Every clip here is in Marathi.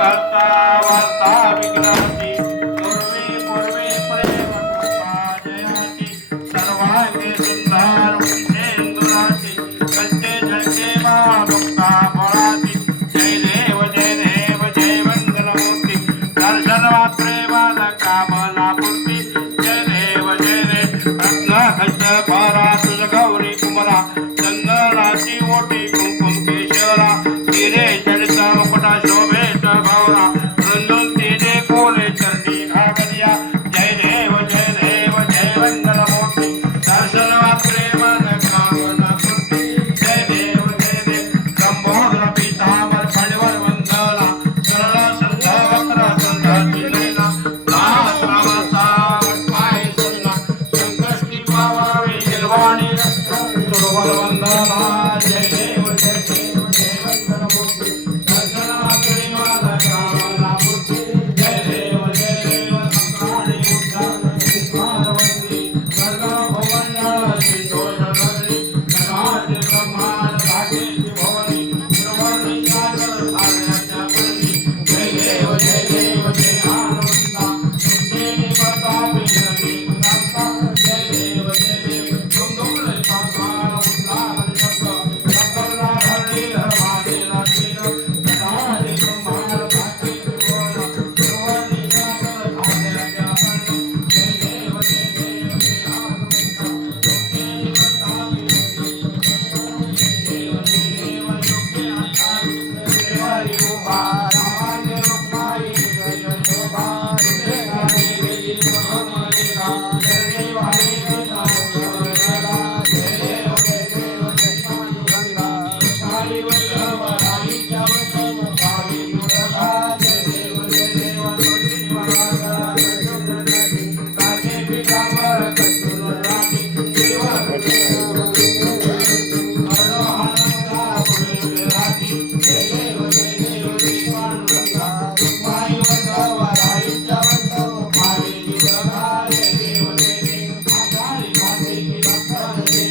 करता वार्ता विघ्नाची पूर्वी पूर्वी प्रेम कृपा जयाची सर्वांगी सुंदर उंचेंदुराची कंचे झळके मा मुक्ता फळाची जय देव जय मंगलमूर्ती दर्शन मात्रे माझा कामना पूर्ती जय देव रत्न खच्च पारा तुझ गौरी कुमरा चंदनाची ओटी कुंकुम केशरा हिरे जडित मुकुटा शोभेत गौरा वृंदून तिने कोले चरणी घागरिया जय देव जय मंगलमूर्ती दर्शन मात्रे मन कामना पूर्ती जय देव संबोधन पीतांबर फळवर वंदना सरळ संत वक्र संत चिलैना दास रामाचा पाय सुरला संकष्टी पावावे हिरवाणी सुरवल वंदना जय देव मंगलमूर्ती दर्शन मात्रे माझा कामना पूर्ती जय देव संतानी उद्धार पार्वती सर्व भुवन सिंधोष नगरी सदाचे ब्रह्मांड साकेची भवनी सर्वांनी सागर सागराच्या परी जय देव जय हनुमंता तुझे प्रतापी रवी कुंदांता जय देव तुंदुले साकार उद्धार शब्द शब्दला हरी हरमादेला श्रीर सदाचे ब्रह्मांड साकेची भवनी सर्वांनी सागर सागराच्या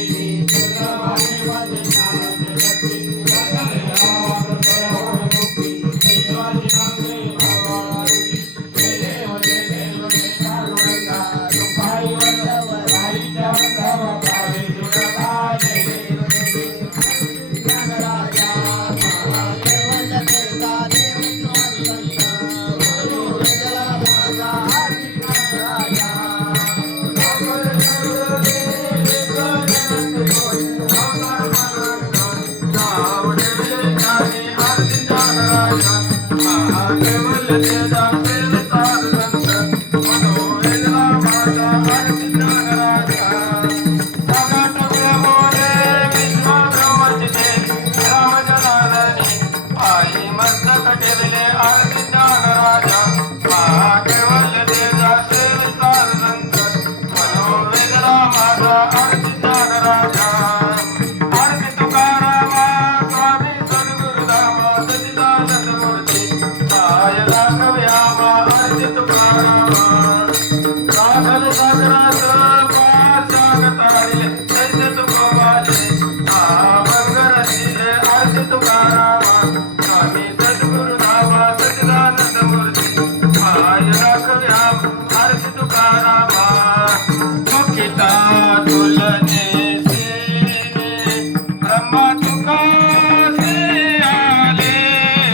परी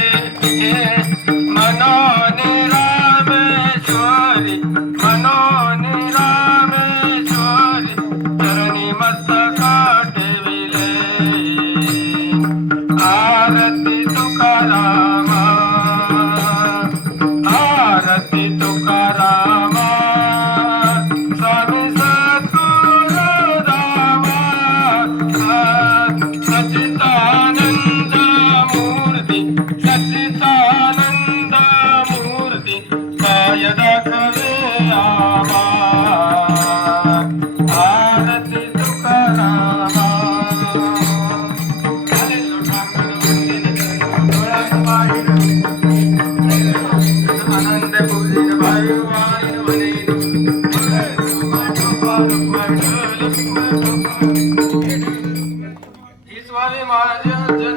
जय देव हनुमंता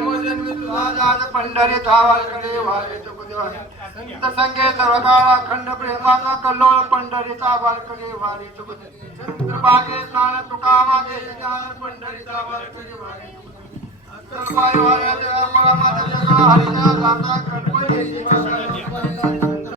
तुझे प्रतापी पंढरी धावाकडे वारे संत संगे सर्वकाळ अखंड प्रेमाचा कल्लोळ पंढरीचा बालकडे वारी चंद्रभागे स्नान तुका मागे ज्ञान पंढरीचा बालकडे वारी पाय वाऱ्या देवा माता जगा हरिचा दाता गणपती